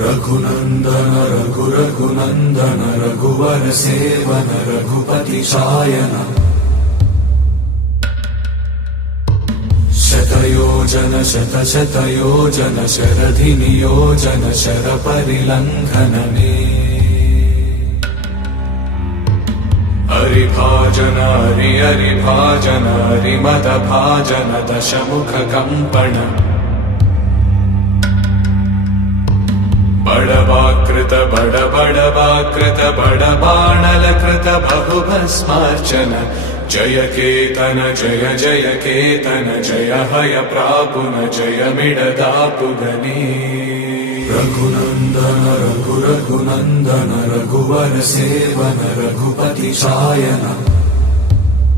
रघुनन्दन रघुनन्दन रघुवर सेवन रघुपति शायन शतयोजन शतशतयोजन शरधि नियोजन शरपरिलङ्घनने हरिभाजन हरिभाजन हरिमदभाजन दशमुख कम्पण बड़वाकृत बड़वाकृत बड़बाणलकृत बहुभस्मार्चन जय केतन जय जय केतन जय हय प्रापुन जय मिडदापुगने रघुनन्दन रघुनन्दन रघुवर सेवन रघुपति शायन